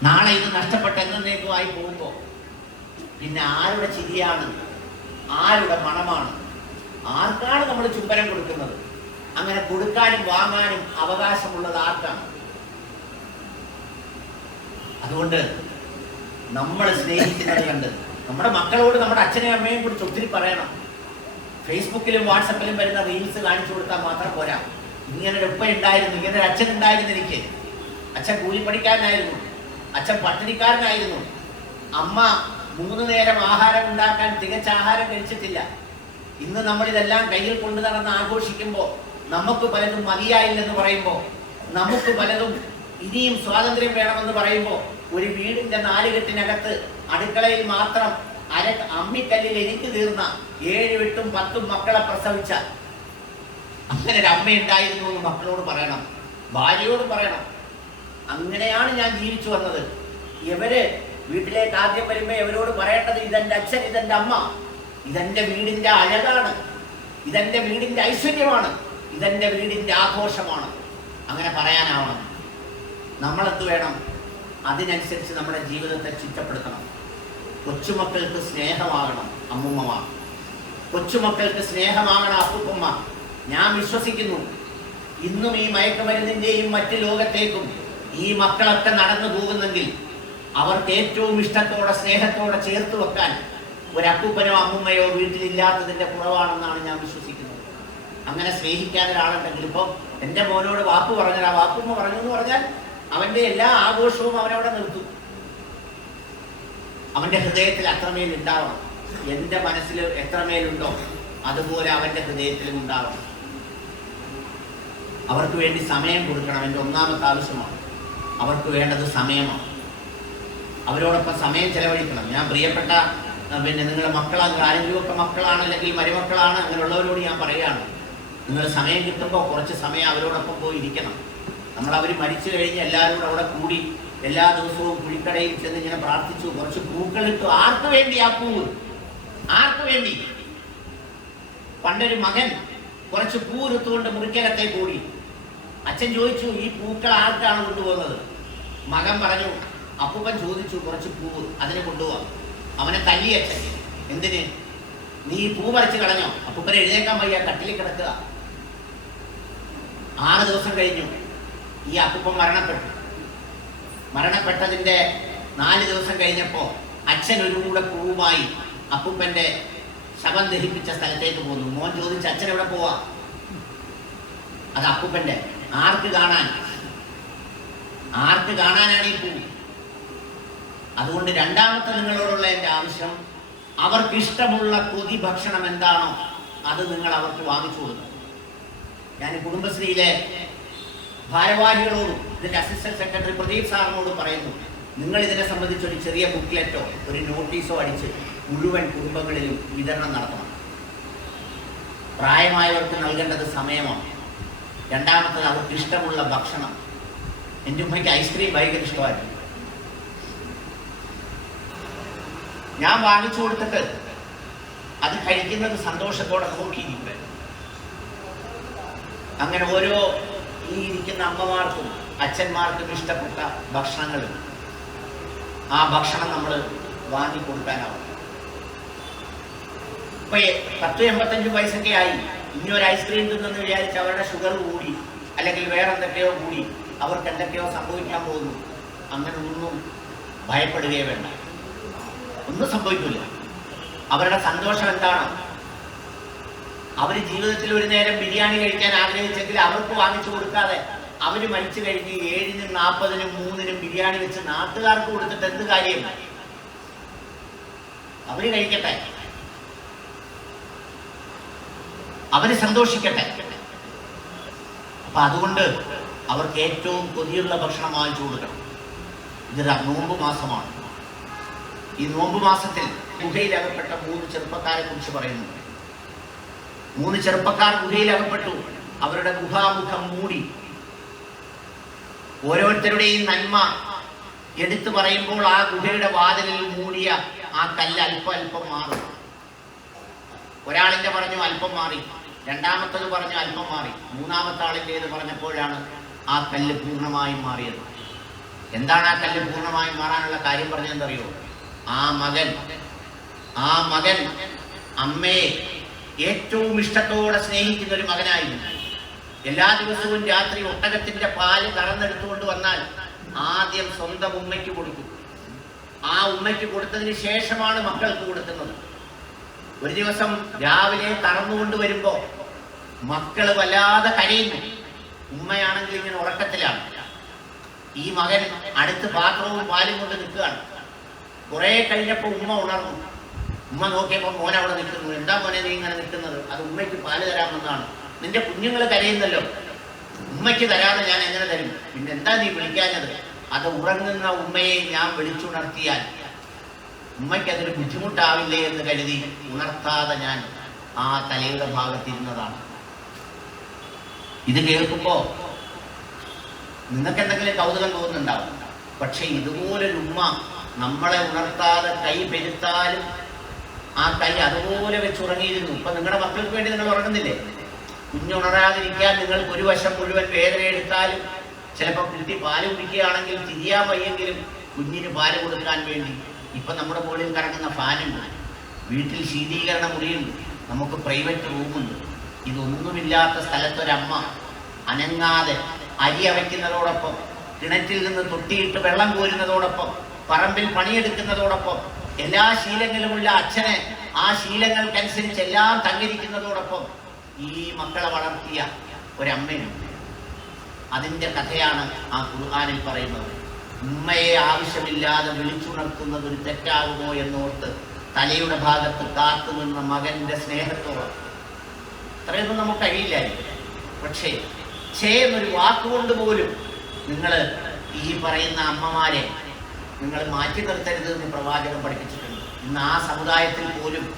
നാളെ ഇത് നഷ്ടപ്പെട്ട എന്നേക്കുമായി പോകുമ്പോൾ പിന്നെ ആരുടെ ചിരിയാണ്? ആരുടെ മണമാണ്? ആർക്കാണ് നമ്മൾ ചുംബനം കൊടുക്കുന്നത്? അങ്ങനെ കൊടുക്കാനും വാങ്ങാനും അവകാശമുള്ളത് ആർക്കാണ്? അതുകൊണ്ട് നമ്മൾ സ്നേഹിക്കുന്നത് കണ്ട് നമ്മുടെ മക്കളോട് നമ്മുടെ അച്ഛനെയും അമ്മയെയും കൂടി ഒത്തിരി പറയണം. ഫേസ്ബുക്കിലും വാട്സപ്പിലും വരുന്ന റീൽസ് കാണിച്ചു കൊടുത്താൽ മാത്രം പോരാ. ഇങ്ങനെ ഒരു ഉപ്പ ഉണ്ടായിരുന്നു ഇങ്ങനെ ഒരു അച്ഛൻ ഉണ്ടായിരുന്നു എനിക്ക്. അച്ഛൻ കൂലിപ്പണിക്കാരനായിരുന്നു. അച്ഛൻ പട്ടിണിക്കാരനായിരുന്നു. അമ്മ മൂന്ന് നേരം ആഹാരം ഉണ്ടാക്കാൻ തികച്ച ആഹാരം കഴിച്ചിട്ടില്ല. ഇന്ന് നമ്മൾ ഇതെല്ലാം കയ്യിൽ കൊണ്ടു നടന്ന് ആഘോഷിക്കുമ്പോൾ നമുക്ക് പലതും മതിയായില്ലെന്ന് പറയുമ്പോൾ നമുക്ക് പലതും ഇനിയും സ്വാതന്ത്ര്യം വേണമെന്ന് പറയുമ്പോൾ ഒരു വീടിന്റെ നാലുകെട്ടിനകത്ത് അടുക്കളയിൽ മാത്രം അര അമ്മിക്കല്ലിൽ എനിക്ക് തീർന്ന ഏഴ് എട്ടും പത്തും മക്കളെ പ്രസവിച്ച അങ്ങനെ ഒരു അമ്മ ഉണ്ടായിരുന്നു എന്ന് മക്കളോട് പറയണം. ഭാര്യയോട് പറയണം. അങ്ങനെയാണ് ഞാൻ ജീവിച്ചു വന്നത്. ഇവർ വീട്ടിലേക്ക് ആദ്യം വരുമ്പോ ഇവരോട് പറയേണ്ടത് ഇതെന്റെ അച്ഛൻ ഇതെന്റെ അമ്മ. ഇതെന്റെ വീടിന്റെ അഴകാണ്. ഇതെന്റെ വീടിന്റെ ഐശ്വര്യമാണ്. ഇതെന്റെ വീടിന്റെ ആഘോഷമാണ്. അങ്ങനെ പറയാനാവണം. നമ്മളെന്ത് വേണം? അതിനനുസരിച്ച് നമ്മുടെ ജീവിതത്തെ ചുറ്റപ്പെടുത്തണം. കൊച്ചുമക്കൾക്ക് സ്നേഹമാകണം അമ്മുമ്മമാർ കൊച്ചുമക്കൾക്ക് സ്നേഹമാകണം അപ്പുപ്പമ്മ. ഞാൻ വിശ്വസിക്കുന്നു. ഇന്നും ഈ മയക്കുമരുന്നിന്റെയും മറ്റു ലോകത്തേക്കും ഈ മക്കളൊക്കെ നടന്നു പോകുന്നെങ്കിൽ അവർക്ക് ഏറ്റവും ഇഷ്ടത്തോടെ സ്നേഹത്തോടെ ചേർത്ത് വെക്കാൻ ഒരപ്പൂപ്പനോ അമ്മുമ്മയോ വീട്ടിലില്ലാത്തതിന്റെ കുറവാണെന്നാണ് ഞാൻ വിശ്വസിക്കുന്നത്. അങ്ങനെ സ്നേഹിക്കാൻ ഒരാളുണ്ടെങ്കിൽ ഇപ്പം എന്റെ മോനോട് വാപ്പ് പറഞ്ഞാൽ ആ വാപ്പുമ്മ പറഞ്ഞു എന്ന് പറഞ്ഞാൽ അവന്റെ എല്ലാ ആഘോഷവും അവനവിടെ നിർത്തും. അവന്റെ ഹൃദയത്തിൽ അത്രമേൽ ഉണ്ടാവണം. എന്റെ മനസ്സിൽ എത്രമേലുണ്ടോ അതുപോലെ അവന്റെ ഹൃദയത്തിലും ഉണ്ടാവണം. അവർക്ക് വേണ്ടി സമയം കൊടുക്കണം എന്റെ ഒന്നാമത്തെ ആവശ്യമാണ്. അവർക്ക് വേണ്ടത് സമയമാണ്. അവരോടൊപ്പം സമയം ചെലവഴിക്കണം. ഞാൻ പ്രിയപ്പെട്ട പിന്നെ നിങ്ങളുടെ മക്കളാണ് ആരെങ്കിലും ഒക്കെ മക്കളാണ് അല്ലെങ്കിൽ മരുമക്കളാണ് അങ്ങനെയുള്ളവരോട് ഞാൻ പറയുകയാണ്. നിങ്ങൾ സമയം കിട്ടുമ്പോൾ കുറച്ച് സമയം അവരോടൊപ്പം പോയി ഇരിക്കണം. നമ്മൾ അവർ മരിച്ചു കഴിഞ്ഞ് എല്ലാവരും കൂടെ അവിടെ കൂടി എല്ലാ ദിവസവും കുഴിക്കടയിൽ ചെന്ന് ഇങ്ങനെ പ്രാർത്ഥിച്ചു. കുറച്ച് പൂക്കളിട്ടു ആർക്ക് വേണ്ടി ആ പൂവ് ആർക്ക് വേണ്ടി? പണ്ടൊരു മകൻ കുറച്ച് പൂ എടുത്തുകൊണ്ട് മുറിക്കകത്തേക്ക് കൂടി അച്ഛൻ ചോദിച്ചു ഈ പൂക്കൾ ആർക്കാണ് കൊണ്ടുപോകുന്നത്? മകൻ പറഞ്ഞു അപ്പൂപ്പൻ ചോദിച്ചു കുറച്ച് പൂവ് അതിനെ കൊണ്ടുപോവാം. അവനെ തല്ലിയച്ഛൻ. എന്തിന്? നീ പൂ പറിച്ച് കളഞ്ഞോ? അപ്പൂപ്പനെ എഴുന്നേക്കാൻ വയ്യ കട്ടിലിൽ കിടക്കുക. ആറ് ദിവസം കഴിഞ്ഞു. ഈ അപ്പൂപ്പൻ മരണപ്പെട്ടു. മരണപ്പെട്ടതിന്റെ നാല് ദിവസം കഴിഞ്ഞപ്പോൾ അച്ഛൻ ഒരു കൂടെ പൂവുമായി അപ്പൂപ്പന്റെ ശവം ദഹിപ്പിച്ച സ്ഥലത്തേക്ക് പോന്നു. മോൻ ചോദിച്ചു അച്ഛൻ എവിടെ പോവാ? അത് അപ്പൂപ്പന്റെ ആർക്ക് കാണാൻ? ആർക്ക് കാണാനാണ് ഈ പൂ അതുകൊണ്ട് രണ്ടാമത്തെ നിങ്ങളോടുള്ള എന്റെ ആവശ്യം അവർക്ക് ഇഷ്ടമുള്ള കൊതി ഭക്ഷണം എന്താണോ അത് നിങ്ങൾ അവർക്ക് വാങ്ങിച്ചു കൊടുക്കണം. ഞാൻ കുടുംബശ്രീയിലെ ഭാരവാഹികളോടും ഇതിന്റെ അസിസ്റ്റന്റ് സെക്രട്ടറി പ്രദീപ് സാറിനോട് പറയുന്നു നിങ്ങൾ ഇതിനെ സംബന്ധിച്ച് ഒരു ചെറിയ ബുക്ക്ലെറ്റോ ഒരു നോട്ടീസോ അടിച്ച് മുഴുവൻ കുടുംബങ്ങളിലും വിതരണം നടത്തണം. പ്രായമായവർക്ക് നൽകേണ്ടത് സമയമാണ്. രണ്ടാമത്തത് അവർക്ക് ഇഷ്ടമുള്ള ഭക്ഷണം. എന്റെ ഉമ്മയ്ക്ക് ഐസ്ക്രീം ഭയങ്കര ഇഷ്ടമായിരുന്നു. ഞാൻ വാങ്ങിച്ചു കൊടുത്തിട്ട് അത് കഴിക്കുന്നത് സന്തോഷത്തോടെ നോക്കിയിരിക്കുക അങ്ങനെ ഓരോ ഈ ഇരിക്കുന്ന അമ്മമാർക്കും അച്ഛന്മാർക്കും ഇഷ്ടപ്പെട്ട ഭക്ഷണങ്ങൾ ആ ഭക്ഷണം നമ്മൾ വാങ്ങിക്കൊടുക്കാനാവും. ഇപ്പൊ പത്ത് എൺപത്തഞ്ച് വയസ്സൊക്കെ ആയി. ഇനി ഒരു ഐസ്ക്രീം തിന്നെന്ന് വിചാരിച്ച് അവരുടെ ഷുഗർ കൂടി അല്ലെങ്കിൽ വേറെ എന്തൊക്കെയോ കൂടി അവർക്ക് എന്തൊക്കെയോ സംഭവിക്കാൻ പോകുന്നു. അങ്ങനെ ഒന്നും ഭയപ്പെടുകയേ വേണ്ട. ഒന്നും സംഭവിക്കില്ല അവരുടെ സന്തോഷം എന്താണ്? അവർ ജീവിതത്തിൽ ഒരു നേരം ബിരിയാണി കഴിക്കാൻ ആഗ്രഹിച്ചെങ്കിൽ അവർക്ക് വാങ്ങിച്ചു കൊടുക്കാതെ അവർ മരിച്ചു കഴിഞ്ഞ് ഏഴിനും നാൽപ്പതിനും മൂന്നിനും ബിരിയാണി വെച്ച് നാട്ടുകാർക്ക് കൊടുത്തിട്ട് എന്ത് കാര്യം? അവർ കഴിക്കട്ടെ. അവർ സന്തോഷിക്കട്ടെ. അപ്പൊ അതുകൊണ്ട് അവർക്ക് ഏറ്റവും കൊതിയുള്ള ഭക്ഷണം വാങ്ങിച്ചു കൊടുക്കണം. ഇത് നോമ്പ് മാസമാണ്. ഈ നോമ്പ് മാസത്തിൽ ഗുഹയിലകപ്പെട്ട മൂന്ന് ചെറുപ്പക്കാരെ കുറിച്ച് പറയുന്നു. മൂന്ന് ചെറുപ്പക്കാർ ഗുഹയിൽ അകപ്പെട്ടു അവരുടെ ഗുഹാമുഖം മൂടി. ഓരോരുത്തരുടെയും നന്മ എടുത്തു പറയുമ്പോൾ ആ ഗുഹയുടെ വാതിലിൽ മൂടിയ ആ കല്ല് അല്പം അല്പം മാറും. ഒരാളിന്റെ പറഞ്ഞു അല്പം മാറി. രണ്ടാമത്തത് പറഞ്ഞു അല്പം മാറി. മൂന്നാമത്തെ ആളിന്റെത് പറഞ്ഞപ്പോഴാണ് ആ കല്ല് പൂർണമായും മാറിയത്. എന്താണ് ആ കല്ല് പൂർണമായും മാറാനുള്ള കാര്യം പറഞ്ഞതെന്നറിയോ? ആ മകൻ ആ മകൻ അമ്മയെ ഏറ്റവും ഇഷ്ടത്തോടെ സ്നേഹിക്കുന്ന ഒരു മകനായിരുന്നു. എല്ലാ ദിവസവും രാത്രി ഒട്ടകത്തിന്റെ പാൽ കറന്നെടുത്തുകൊണ്ട് വന്നാൽ ആദ്യം സ്വന്തം ഉമ്മയ്ക്ക് കൊടുക്കും. ആ ഉമ്മയ്ക്ക് കൊടുത്തതിന് ശേഷമാണ് മക്കൾക്ക് കൊടുക്കുന്നത്. ഒരു ദിവസം രാവിലെ കറന്നുകൊണ്ട് വരുമ്പോ മക്കൾ വല്ലാതെ കരയുന്നു. ഉമ്മയാണെങ്കിൽ ഇങ്ങനെ ഉറക്കത്തിലാണ്. ഈ മകൻ അടുത്ത് പാത്രവും പാലും കൊണ്ട് നിൽക്കുകയാണ്. കുറെ കഴിഞ്ഞപ്പോ ഉമ്മ ഉണർന്നു ഉമ്മ നോക്കിയപ്പോ മോൻ അവിടെ നിൽക്കുന്നു. എന്താ മോനെ നീ ഇങ്ങനെ നിൽക്കുന്നത്? അത് ഉമ്മയ്ക്ക് പാൽ തരാമെന്നാണ്. നിന്റെ കുഞ്ഞുങ്ങൾ കരയുന്നല്ലോ ഉമ്മയ്ക്ക് തരാതെ ഞാൻ എങ്ങനെ തരും? പിന്നെ എന്താ നീ വിളിക്കാഞ്ഞത്? അത് ഉറങ്ങുന്ന ഉമ്മയെ ഞാൻ വിളിച്ചുണർത്തിയാൽ ഉമ്മയ്ക്ക് അതൊരു ബുദ്ധിമുട്ടാവില്ലേ എന്ന് കരുതി ഉണർത്താതെ ഞാൻ ആ തലയുടെ ഭാഗത്തിരുന്നതാണ് ഇത് കേൾക്കുമ്പോ നിങ്ങൾക്ക് എന്തെങ്കിലും കൗതുകം തോന്നുന്നുണ്ടാവും. പക്ഷെ ഇതുപോലൊരു ഉമ്മ നമ്മളെ ഉണർത്താതെ കൈ പെരുത്താലും ആ കൈ അതുപോലെ വെച്ച് ഉറങ്ങിയിരുന്നു. ഇപ്പൊ നിങ്ങളുടെ മക്കൾക്ക് വേണ്ടി നിങ്ങൾ ഉറങ്ങുന്നില്ലേ? കുഞ്ഞുണരാതിരിക്കാൻ നിങ്ങൾക്ക് ഒരു വശം മുഴുവൻ വേദന എടുത്താലും ചിലപ്പോൾ കുട്ടി പാൽ കുടിക്കുകയാണെങ്കിൽ തിരിയാൻ വയ്യെങ്കിലും കുഞ്ഞിന് പാൽ കൊടുക്കാൻ വേണ്ടി. ഇപ്പൊ നമ്മുടെ മുകളിൽ കറങ്ങുന്ന ഫാനുണ്ട്. വീട്ടിൽ ശീതീകരണ മുറിയുണ്ട്. നമുക്ക് പ്രൈവറ്റ് റൂമുണ്ട്. ഇതൊന്നുമില്ലാത്ത സ്ഥലത്തൊരമ്മ അനങ്ങാതെ അരി അവയ്ക്കുന്നതോടൊപ്പം കിണറ്റിൽ നിന്ന് തൊട്ടിയിട്ട് വെള്ളം കോരുന്നതോടൊപ്പം പറമ്പിൽ പണിയെടുക്കുന്നതോടൊപ്പം എല്ലാ ശീലങ്ങളുമുള്ള അച്ഛനെ ആ ശീലങ്ങൾക്കനുസരിച്ച് എല്ലാം തങ്ങിരിക്കുന്നതോടൊപ്പം ഈ മക്കളെ വളർത്തിയ ഒരമ്മയുണ്ട് അതിന്റെ കഥയാണ് ആ ഖുർആാനിൽ പറയുന്നത്. ഉമ്മയെ ആവശ്യമില്ലാതെ വിളിച്ചുണർത്തുന്നത് ഒരു തെറ്റാകുമോ എന്നോർത്ത് തലയുടെ ഭാഗത്ത് കാത്തു നിന്ന മകന്റെ സ്നേഹത്തോളം അത്രയൊന്നും നമുക്ക് കഴിയില്ലായിരിക്കും പക്ഷേ ചേന്നൊരു വാക്കുകൊണ്ട് പോലും നിങ്ങൾ ഈ പറയുന്ന അമ്മമാരെ നിങ്ങൾ മാറ്റി നിർത്തരുത് എന്ന് പ്രവാചകൻ പഠിപ്പിച്ചിട്ടുണ്ട്. ഇന്ന് ആ സമുദായത്തിൽ പോലും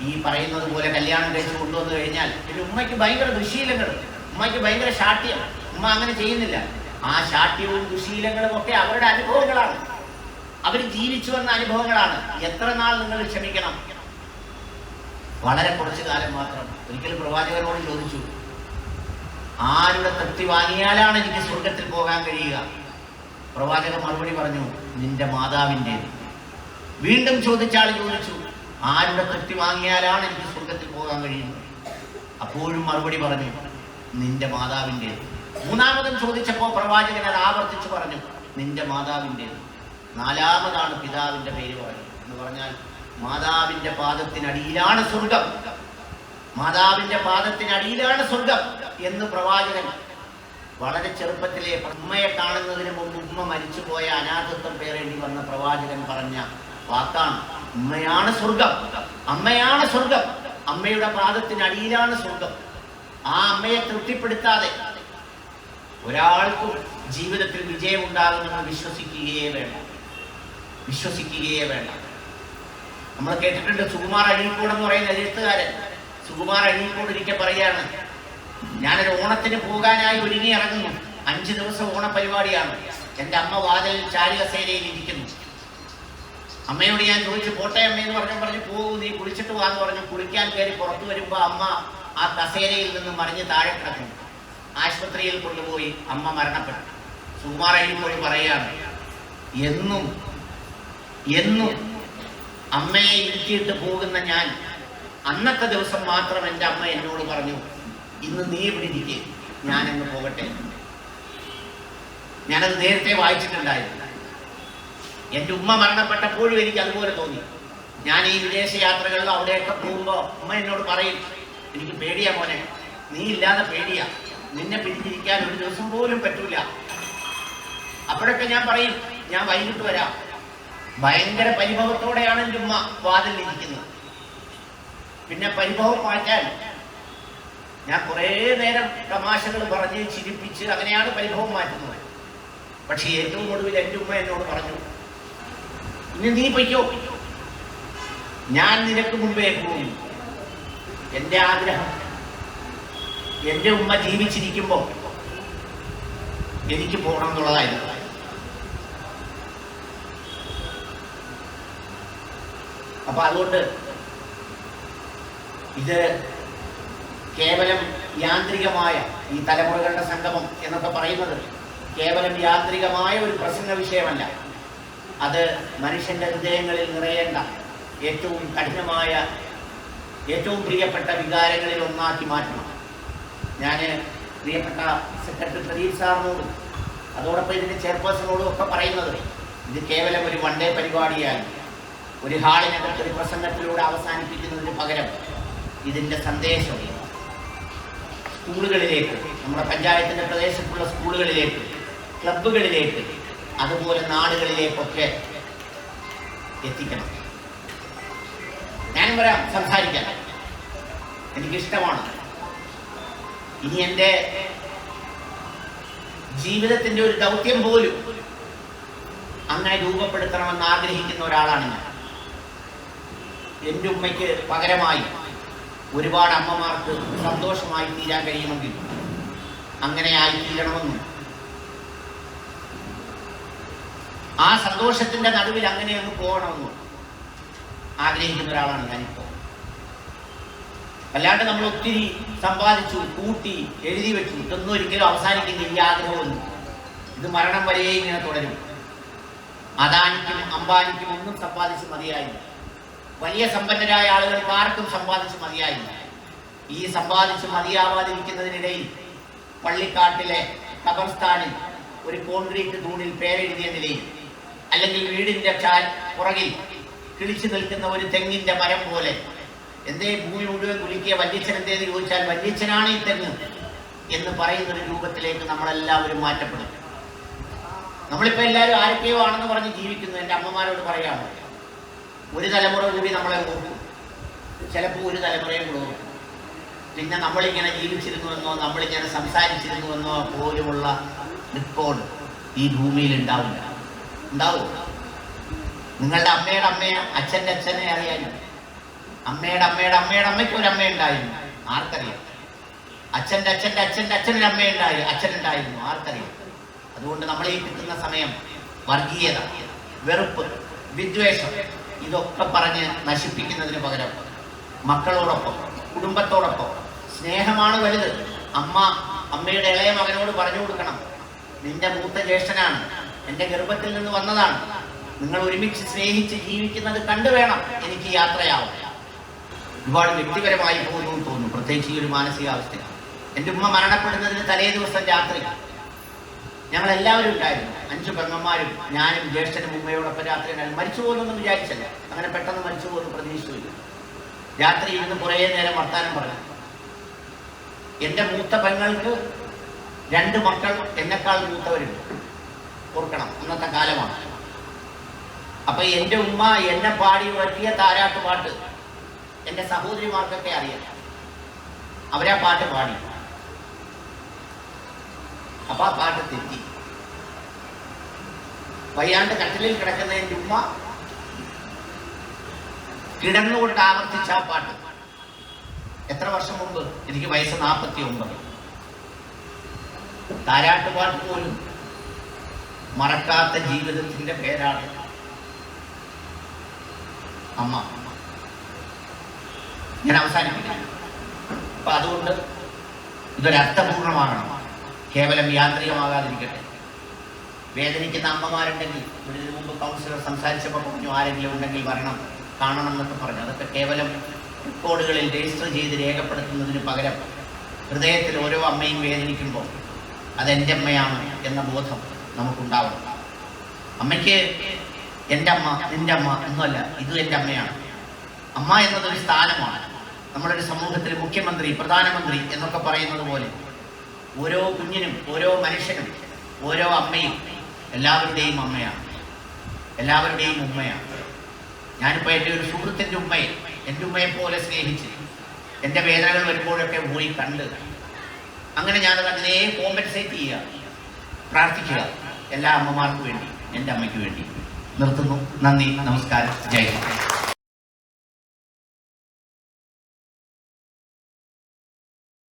ഈ പറയുന്നത് പോലെ കല്യാണം കഴിച്ച് കൊണ്ടുവന്നു കഴിഞ്ഞാൽ പിന്നെ ഉമ്മയ്ക്ക് ഭയങ്കര ദുശീലങ്ങൾ ഉമ്മയ്ക്ക് ഭയങ്കര ശാഠ്യം. ഉമ്മ അങ്ങനെ ചെയ്യുന്നില്ല. ആ ശാഠ്യവും ദുശീലങ്ങളും ഒക്കെ അവരുടെ അനുഭവങ്ങളാണ്. അവർ ജീവിച്ചു വന്ന അനുഭവങ്ങളാണ്. എത്ര നാൾ നിങ്ങൾ ക്ഷമിക്കണം? വളരെ കുറച്ചു കാലം മാത്രം. ഒരിക്കലും പ്രവാചകരോട് ചോദിച്ചു. ആരുടെ തൃപ്തി വാങ്ങിയാലാണ് എനിക്ക് സ്വർഗത്തിൽ പോകാൻ കഴിയുക? പ്രവാചകൻ മറുപടി പറഞ്ഞു നിന്റെ മാതാവിന്റെ വീണ്ടും ചോദിച്ചാൽ ചോദിച്ചു ആരുടെ തൃപ്തി വാങ്ങിയാലാണ് എനിക്ക് സ്വർഗത്തിൽ പോകാൻ കഴിയുന്നത്? അപ്പോഴും മറുപടി പറഞ്ഞു നിന്റെ മാതാവിന്റെ മൂന്നാമതും ചോദിച്ചപ്പോൾ പ്രവാചകൻ അത് ആവർത്തിച്ചു പറഞ്ഞു നിന്റെ മാതാവിന്റെ നാലാമതാണ് പിതാവിന്റെ പേര് പറഞ്ഞു എന്ന് പറഞ്ഞാൽ മാതാവിന്റെ പാദത്തിനടിയിലാണ് സ്വർഗം മാതാവിന്റെ പാദത്തിനടിയിലാണ് സ്വർഗം എന്ന് പ്രവാചകൻ വളരെ ചെറുപ്പത്തിലെ ഉമ്മയെ കാണുന്നതിന് മുമ്പ് ഉമ്മ മരിച്ചുപോയ അനാഥത്വം പേരേണ്ടി വന്ന പ്രവാചകൻ പറഞ്ഞ വാക്കാണ്. ഉമ്മയാണ് സ്വർഗം അമ്മയാണ് സ്വർഗം അമ്മയുടെ പാദത്തിനടിയിലാണ് സ്വർഗം ആ അമ്മയെ തൃപ്തിപ്പെടുത്താതെ ഒരാൾക്കും ജീവിതത്തിൽ വിജയമുണ്ടാകുമെന്ന് വിശ്വസിക്കുകയേ വേണ്ട. വിശ്വസിക്കുകയേ വേണ്ട. നമ്മൾ കേട്ടിട്ടുണ്ട് സുകുമാർ അഴീക്കോട് എന്ന് പറയുന്ന എഴുത്തുകാരൻ സുകുമാർ അഴീക്കോട് ഒരിക്കൽ പറയാണ് ഞാനൊരു ഓണത്തിന് പോകാനായി ഒരുങ്ങി ഇറങ്ങുന്നു. അഞ്ച് ദിവസം ഓണപരിപാടിയാണ്. എന്റെ അമ്മ വാതിൽ ചാരികസേനയിൽ ഇരിക്കുന്നു. അമ്മയോട് ഞാൻ ചോദിച്ചു പോട്ടെ അമ്മ എന്ന് പറഞ്ഞു പറഞ്ഞു പോകൂ നീ കുളിച്ചിട്ട് വാന്ന് പറഞ്ഞു. കുളിക്കാൻ കയറി പുറത്തു വരുമ്പോൾ അമ്മ ആ കസേരയിൽ നിന്ന് മറിഞ്ഞ് താഴെ കിടക്കുന്നു. ആശുപത്രിയിൽ കൊണ്ടുപോയി അമ്മ മരണപ്പെട്ടു. സുകുമാർ പോയി പറയാണ് എന്നും എന്നും അമ്മയെ ഇരുത്തിയിട്ട് പോകുന്ന ഞാൻ അന്നത്തെ ദിവസം മാത്രം എന്റെ അമ്മ എന്നോട് പറഞ്ഞു ഇന്ന് നീ ഇവിടെ ഇരിക്കെ. ഞാനങ്ങ് പോകട്ടെ. ഞാനത് നേരത്തെ വായിച്ചിട്ടുണ്ടായിരുന്നു. എന്റെ ഉമ്മ മരണപ്പെട്ടപ്പോഴും എനിക്ക് അതുപോലെ തോന്നി. ഞാൻ ഈ വിദേശ യാത്രകളിൽ അവിടെയൊക്കെ പോകുമ്പോൾ ഉമ്മ എന്നോട് പറയും എനിക്ക് പേടിയാ മോനെ. നീ ഇല്ലാതെ പേടിയാ. നിന്നെ പിരിഞ്ഞിരിക്കാൻ ഒരു ദിവസം പോലും പറ്റൂല. അപ്പോഴൊക്കെ ഞാൻ പറയും ഞാൻ വൈകിട്ട് വരാം. ഭയങ്കര പരിഭവത്തോടെയാണ് എന്റെ ഉമ്മ വാതിൽ ഇരിക്കുന്നത്. പിന്നെ പരിഭവം മാറ്റാൻ ഞാൻ കുറേ നേരം തമാശകൾ പറഞ്ഞ് ചിരിപ്പിച്ച് അങ്ങനെയാണ് പരിഭവം മാറ്റുന്നത്. പക്ഷെ ഏറ്റവും ഒടുവിൽ എന്റെ ഉമ്മ എന്നോട് പറഞ്ഞു ഇനി നീ പൊയ്ക്കോ. ഞാൻ നിനക്ക് മുമ്പേ പോകും എന്റെ ആഗ്രഹം എന്റെ ഉമ്മ ജീവിച്ചിരിക്കുമ്പോൾ എനിക്ക് പോകണം എന്നുള്ളതായിരുന്നു. അപ്പൊ അതുകൊണ്ട് ഇത് കേവലം യാന്ത്രികമായ ഈ തലമുറകളുടെ സംഗമം എന്നൊക്കെ പറയുന്നത് കേവലം യാന്ത്രികമായ ഒരു പ്രസംഗ വിഷയമല്ല. അത് മനുഷ്യന്റെ ഹൃദയങ്ങളിൽ നിറയേണ്ട ഏറ്റവും കഠിനമായ ഏറ്റവും പ്രിയപ്പെട്ട വികാരങ്ങളിൽ ഒന്നാക്കി മാറ്റണം. ഞാൻ പ്രിയപ്പെട്ട സെക്രട്ടറി പ്രദീപ് സാറിനോടും അതോടൊപ്പം ഇതിന്റെ ചെയർപേഴ്സണോടും ഒക്കെ പറയുന്നത് ഇത് കേവലം ഒരു വൺ ഡേ പരിപാടിയായി ഒരു ഹാളിനകത്ത് ഒരു പ്രസംഗത്തിലൂടെ അവസാനിപ്പിക്കുന്നതിന് പകരം ഇതിന്റെ സന്ദേശം സ്കൂളുകളിലേക്ക് നമ്മുടെ പഞ്ചായത്തിന്റെ പ്രദേശത്തുള്ള സ്കൂളുകളിലേക്ക് ക്ലബ്ബുകളിലേക്ക് അതുപോലെ നാടുകളിലേക്കൊക്കെ എത്തിക്കണം. ഞാനും വരാം സംസാരിക്കാൻ എനിക്കിഷ്ടമാണ്. ഇനി എന്റെ ജീവിതത്തിന്റെ ഒരു ദൗത്യം പോലും അങ്ങനെ രൂപപ്പെടുത്തണമെന്ന് ആഗ്രഹിക്കുന്ന ഒരാളാണ് ഞാൻ. എന്റെ ഉമ്മയ്ക്ക് പകരമായി ഒരുപാട് അമ്മമാർക്ക് സന്തോഷമായി തീരാൻ കഴിയുമെങ്കിൽ അങ്ങനെ ആയി തീരണമെന്നും. ആ സന്തോഷത്തിന്റെ നടുവിൽ അങ്ങനെ ഒന്ന് പോകണമെന്നും ആഗ്രഹിക്കുന്ന ഒരാളാണ് ഞാനിപ്പോ. അല്ലാണ്ട് നമ്മൾ ഒത്തിരി സമ്പാദിച്ചു കൂട്ടി എഴുതി വെച്ചു. ഇതൊന്നും ഒരിക്കലും അവസാനിക്കുന്ന ഈ ആഗ്രഹമൊന്നും. ഇത് മരണം വരെ ഇങ്ങനെ തുടരും. അദാനിക്കും അംബാനിക്കും ഒന്നും സമ്പാദിച്ച് മതിയായില്ല. വലിയ സമ്പന്നരായ ആളുകൾ ആർക്കും സമ്പാദിച്ച് മതിയായില്ല. ഈ സമ്പാദിച്ച് മതിയാവാതിരിക്കുന്നതിനിടയിൽ പള്ളിക്കാട്ടിലെ കബർസ്ഥാനിൽ ഒരു കോൺക്രീറ്റ് തൂണിൽ പേരെഴുതിയ നിലയിൽ അല്ലെങ്കിൽ വീടിന്റെ ചാൽ പുറകിൽ കിളിച്ചു നിൽക്കുന്ന ഒരു തെങ്ങിന്റെ മരം പോലെ എന്തേ ഭൂമി മുഴുവൻ കുലുക്കിയ വല്യച്ഛൻ എന്തേന്ന് ചോദിച്ചാൽ വല്യച്ഛനാണ് ഈ തെങ്ങ് എന്ന് പറയുന്ന ഒരു രൂപത്തിലേക്ക് നമ്മളെല്ലാവരും മാറ്റപ്പെടും. നമ്മളിപ്പോ എല്ലാവരും ആരൊക്കെയോ ആണെന്ന് പറഞ്ഞ് ജീവിക്കുന്നു. എന്റെ അമ്മമാരോട് പറയാണ് ഒരു തലമുറ കൂടി നമ്മളെ നോക്കും. ചിലപ്പോൾ ഒരു തലമുറയും കൂടെ നോക്കും. പിന്നെ നമ്മളിങ്ങനെ ജീവിച്ചിരുന്നുവെന്നോ നമ്മളിങ്ങനെ സംസാരിച്ചിരുന്നുവെന്നോ പോലുമുള്ള റെക്കോർഡ് ഈ ഭൂമിയിൽ ഉണ്ടാവില്ല. ഉണ്ടാവും? നിങ്ങളുടെ അമ്മയുടെ അമ്മയെ അച്ഛന്റെ അച്ഛനെ അറിയാനും അമ്മയുടെ അമ്മയുടെ അമ്മയുടെ അമ്മയ്ക്ക് ഒരു അമ്മയുണ്ടായിരുന്നു ആർക്കറിയാം? അച്ഛന്റെ അച്ഛന്റെ അച്ഛന്റെ അച്ഛനൊരു അമ്മയുണ്ടായി അച്ഛനുണ്ടായിരുന്നു. ആർക്കറിയാം? അതുകൊണ്ട് നമ്മളീ കിട്ടുന്ന സമയം വർഗീയത വെറുപ്പ് വിദ്വേഷം ഇതൊക്കെ പറഞ്ഞ് നശിപ്പിക്കുന്നതിന് പകരം മക്കളോടൊപ്പം കുടുംബത്തോടൊപ്പം സ്നേഹമാണ് വലുത്. അമ്മ അമ്മയുടെ ഇളയ മകനോട് പറഞ്ഞു കൊടുക്കണം. നിന്റെ മൂത്ത ജ്യേഷ്ഠനാണ്. എന്റെ ഗർഭത്തിൽ നിന്ന് വന്നതാണ്. നിങ്ങൾ ഒരുമിച്ച് സ്നേഹിച്ച് ജീവിക്കുന്നത് കണ്ടു വേണം. എനിക്ക് യാത്രയാവും. ഒരുപാട് വ്യക്തിപരമായി പോകുന്നു തോന്നുന്നു പ്രത്യേകിച്ച് ഈ ഒരു മാനസികാവസ്ഥ എന്റെ ഉമ്മ മരണപ്പെടുന്നതിന് തലേ ദിവസം രാത്രി ഞങ്ങൾ എല്ലാവരും ഉണ്ടായിരുന്നു. അഞ്ച് പെങ്ങന്മാരും ഞാനും ജ്യേഷ്ഠനും ഉമ്മയോടൊപ്പം രാത്രി ഉണ്ടായിരുന്നു. മരിച്ചു പോകുന്നൊന്നും വിചാരിച്ചല്ല. അങ്ങനെ പെട്ടെന്ന് മരിച്ചു പോകുന്നു പ്രതീക്ഷിച്ചില്ല. രാത്രി ഇരുന്ന് കുറേ നേരം വർത്താനം പറഞ്ഞു എന്റെ മൂത്ത പെങ്ങൾക്ക് രണ്ട് മക്കൾ എന്നെക്കാൾ മൂത്തവരുണ്ട്. ഓർക്കണം അന്നത്തെ കാലമാണ്. അപ്പൊ എന്റെ ഉമ്മ എന്നെ പാടി ഉയർത്തിയ താരാട്ടുപാട്ട് എന്റെ സഹോദരിമാർക്കൊക്കെ അറിയാം. അവരാ പാട്ട് പാടി. അപ്പൊ ആ പാട്ട് തെറ്റി. വയ്യാണ്ട് കട്ടിലിൽ കിടക്കുന്ന എന്റെ ഉമ്മ കിടന്നുകൊണ്ട് ആവർത്തിച്ച ആ പാട്ട്. എത്ര വർഷം മുമ്പ്? എനിക്ക് വയസ്സ് നാൽപ്പത്തി ഒമ്പത് താരാട്ടുപാട്ട് പോലും മറക്കാത്ത ജീവിതത്തിന്റെ പേരാണ് അമ്മ. ഞാൻ അവസാനിപ്പിക്കാം. അപ്പൊ അതുകൊണ്ട് ഇതൊരു അർത്ഥപൂർണമാകണം കേവലം യാന്ത്രികമാകാതിരിക്കട്ടെ. വേദനിക്കുന്ന അമ്മമാരുണ്ടെങ്കിൽ ഇതിനു മുമ്പ് കൗൺസിലർ സംസാരിച്ചപ്പോൾ പറഞ്ഞു ആരെങ്കിലും ഉണ്ടെങ്കിൽ വരണം കാണണം എന്നൊക്കെ പറഞ്ഞു. അതൊക്കെ കേവലം റെക്കോർഡുകളിൽ രജിസ്റ്റർ ചെയ്ത് രേഖപ്പെടുത്തുന്നതിന് പകരം ഹൃദയത്തിൽ ഓരോ അമ്മയും വേദനിക്കുമ്പോൾ അതെന്റെ അമ്മയാണ് എന്ന ബോധം നമുക്കുണ്ടാവണം. അമ്മയ്ക്ക് എന്റെ അമ്മ നിന്റെ അമ്മ എന്നല്ല ഇത് എന്റെ അമ്മയാണ്. അമ്മ എന്നതൊരു സ്ഥാനമാണ്. നമ്മളൊരു സമൂഹത്തിൽ മുഖ്യമന്ത്രി പ്രധാനമന്ത്രി എന്നൊക്കെ പറയുന്നത് പോലെ ഓരോ കുഞ്ഞിനും ഓരോ മനുഷ്യനും ഓരോ അമ്മയും എല്ലാവരുടെയും അമ്മയാണ്. എല്ലാവരുടെയും ഉമ്മയാണ്. ഞാനിപ്പോൾ എന്റെ ഒരു സുഹൃത്തിന്റെ ഉമ്മയെ എന്റെ ഉമ്മയെ പോലെ സ്നേഹിച്ച് എന്റെ വേദനകൾ വരുമ്പോഴൊക്കെ പോയി കണ്ട് അങ്ങനെ ഞാനത് അതിനെ കോമ്പൻസേറ്റ് ചെയ്യുക പ്രാർത്ഥിക്കുക എല്ലാ അമ്മമാർക്കും വേണ്ടി എന്റെ അമ്മയ്ക്ക് വേണ്ടി. നിർത്തുന്നു. നന്ദി. നമസ്കാരം. ജയ്